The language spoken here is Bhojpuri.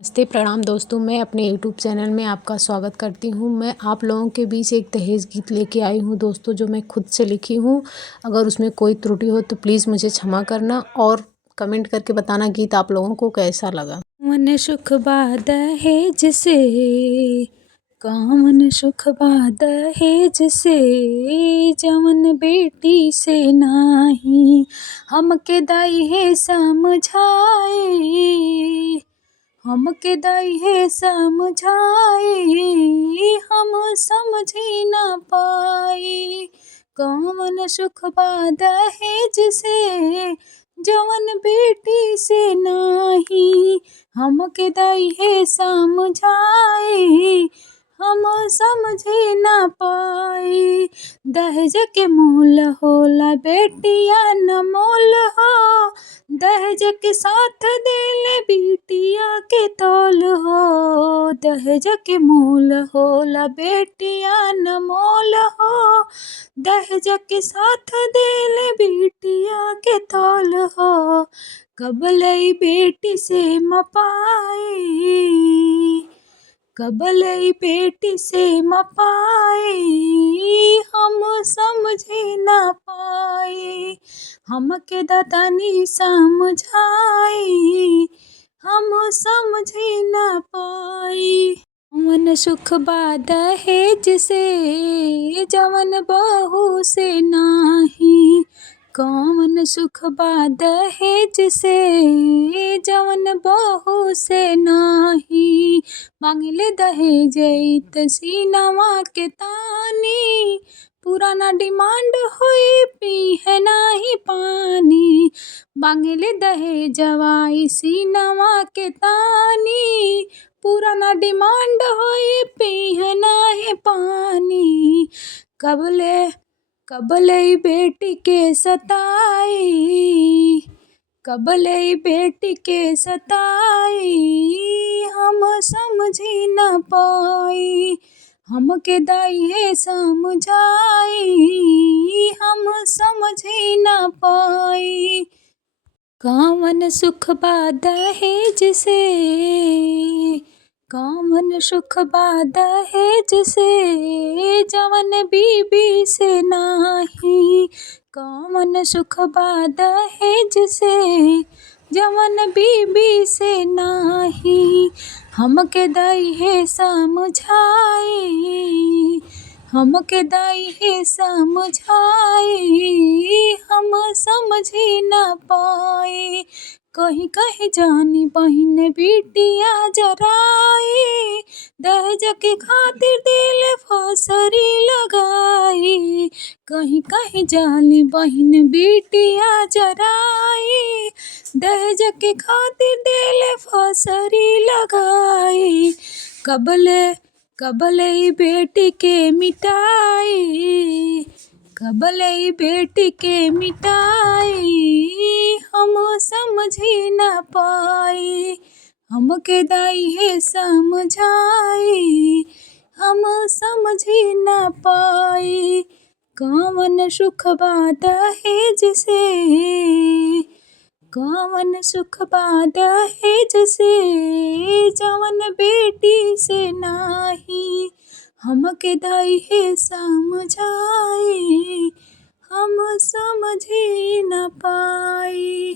नमस्ते प्रणाम दोस्तों, मैं अपने यूट्यूब चैनल में आपका स्वागत करती हूँ। मैं आप लोगों के बीच एक दहेज गीत लेके आई हूँ दोस्तों, जो मैं खुद से लिखी हूँ। अगर उसमें कोई त्रुटि हो तो प्लीज़ मुझे क्षमा करना और कमेंट करके बताना गीत आप लोगों को कैसा लगा। मन सुख बा दहेज से, कामन सुख बा दहेज से, जवन बेटी से नाही हमके दाई है समझाए, हमके दाई है समझाए, हम समझी ना पाए। कामन सुख बा दहेज से, जवन बेटी से नाही हमके दाई है समझाए, हम समझे ना पाए। दहेज के मोल होला बेटिया न मोल हो, दहेज के साथ देले बिटिया के तोल हो। दहेज के मोल होला बेटिया न मोल हो, दहेज के साथ देले बिटिया के तोल हो। कबलई बेटी से मपाए, कबलई बेटी से मपाए, हम समझे ना पाए। हमके दातानी समझाए, हम समझे ना पाए। मन सुख बा दहेज से, जवन बहू से नाही कामन सुख बा दहेज से, जवन बहू से नाही। मांगिले दहेज त सीनवा के तानी, पुराना डिमांड होई पी है नाही पानी। मांगिले दहेजवा सीनवा के तानी, पुराना डिमांड होई पी है नाही पानी। कबलई बेटी के सताई, कबलई बेटी के सताई, हम समझी ना पाई। हमके दाई है समझाई, हम समझी ना पाई। कामन सुख बा दहेज से, कामन सुख बा दहेज से, जवन बीबी से नाही। कामन सुख बा दहेज से, जवन बीबी से नाही। हमके दाई है समझाए, हमके दाई है समझाए, हम समझी ना पाए। कहीं कहीं जानी बहिन बिटिया जराई, दहेज के खातिर दिल फसरी लगाई। कहीं कहीं जानी बहिन बिटिया जराई, दहेज के खातिर दिल फसरी लगाई। कबलई बेटी के मिटाई, कबलई बेटी के मिटाई, हम समझी ना पाई। हमके दाई है समझाई, हम समझी ना पाई। कामन सुख बा दहेज से, कामन सुख बा दहेज से, जवन बेटी से नाही हमके दाई है समझाए, हम समझी ना पाई।